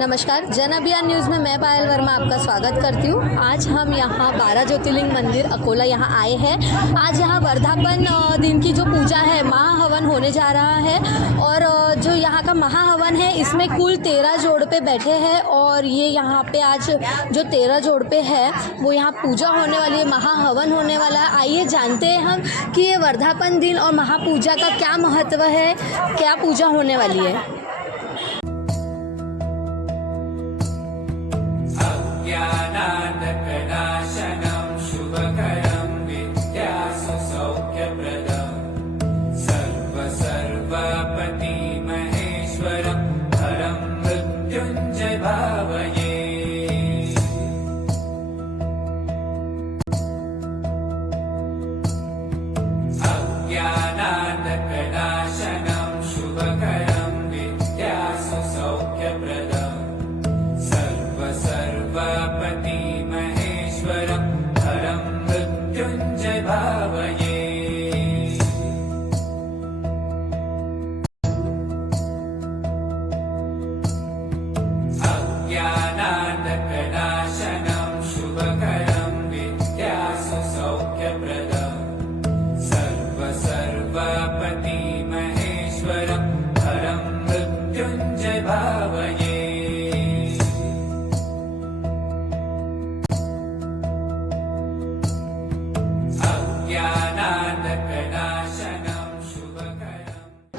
नमस्कार, जन अभियान न्यूज़ में मैं पायल वर्मा आपका स्वागत करती हूँ। आज हम यहाँ बारह ज्योतिर्लिंग मंदिर अकोला यहाँ आए हैं। आज यहाँ वर्धापन दिन की जो पूजा है, महाहवन होने जा रहा है और जो यहाँ का महाहवन है, इसमें कुल तेरह जोड़ पे बैठे हैं और ये यहाँ पे आज जो तेरह जोड़ पे है, वो यहाँ पूजा होने वाली है, महाहवन होने वाला है। आइए जानते हैं हम कि ये वर्धापन दिन और महापूजा का क्या महत्व है, क्या पूजा होने वाली है।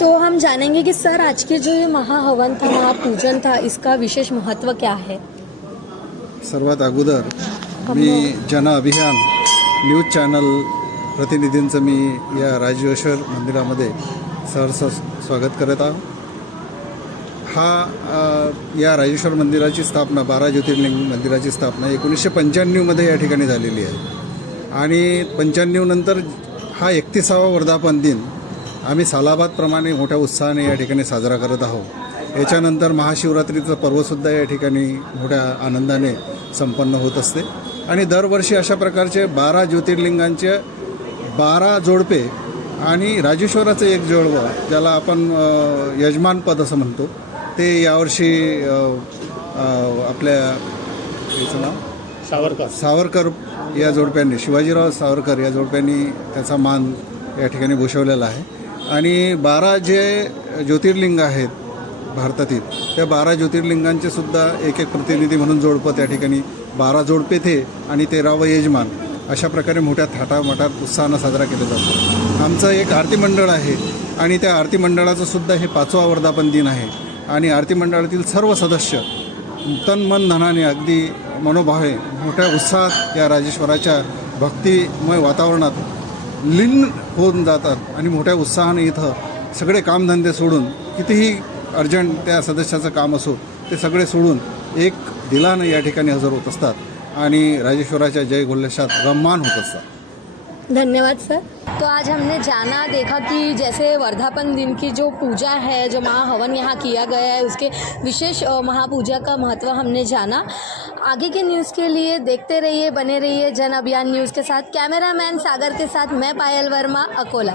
तो हम जानेंगे कि सर आज के जो ये महाहवन था महापूजन था इसका विशेष महत्त्व क्या है? सर्वात अगोदर मी जन अभियान न्यूज चॅनल प्रतिनिधींचं मी या राजेश्वर मंदिरामध्ये सहर्ष स्वागत करत आहोत हा अ, या राजेश्वर मंदिराची स्थापना बारा ज्योतिर्लिंग मंदिराची स्थापना एकोणीसशे पंच्याण्णवमध्ये या ठिकाणी झालेली आहे. आणि पंच्याण्णव नंतर हा एकतीसावा वर्धापन दिन आम्ही सालाबादप्रमाणे मोठ्या उत्साहाने या ठिकाणी साजरा करत आहोत. याच्यानंतर महाशिवरात्रीचं पर्वसुद्धा या ठिकाणी मोठ्या आनंदाने संपन्न होत असते. आणि दरवर्षी अशा प्रकारचे बारा ज्योतिर्लिंगांचे बारा जोडपे आणि राजेश्वराचं एक जोडवं ज्याला आपण यजमानपद असं म्हणतो ते यावर्षी आपल्या याचं नाव? सावरकर. सावरकर या जोडप्यांनी शिवाजीराव सावरकर या जोडप्यांनी त्याचा मान या ठिकाणी भूषवलेला आहे. आणि बारा जे ज्योतिर्लिंग आहेत भारतातील त्या बारा ज्योतिर्लिंगांचे सुद्धा एक एक प्रतिनिधी म्हणून जोडपं त्या ठिकाणी बारा जोडपे थे आणि तेरावं यजमान. अशा प्रकारे मोठ्या थाटामाटात उत्साहानं साजरा केला जातो. आमचं एक आरती मंडळ आहे आणि त्या आरती मंडळाचं सुद्धा हे पाचवा वर्धापन दिन आहे. आणि आरती मंडळातील सर्व सदस्य तन मन धनाने अगदी मनोभावे मोठ्या उत्साहात या राजेश्वराच्या भक्तिमय वातावरणात लीन होऊन जातात आणि मोठ्या उत्साहाने इथं सगळे कामधंदे सोडून कितीही अर्जंट त्या सदस्याचं काम असो ते सगळे सोडून एक दिलानं या ठिकाणी हजर होत असतात आणि राजेश्वराच्या जय गोल्लेशात रम्मान होत असतात. धन्यवाद, सर। तो आज हमने जाना, देखा कि जैसे वर्धापन दिन की जो पूजा है, जो महाहवन यहाँ किया गया है, उसके विशेष महापूजा का महत्व हमने जाना। आगे के न्यूज़ के लिए देखते रहिए, बने रहिए जन अभियान न्यूज़ के साथ। कैमरामैन सागर के साथ मैं पायल वर्मा, अकोला।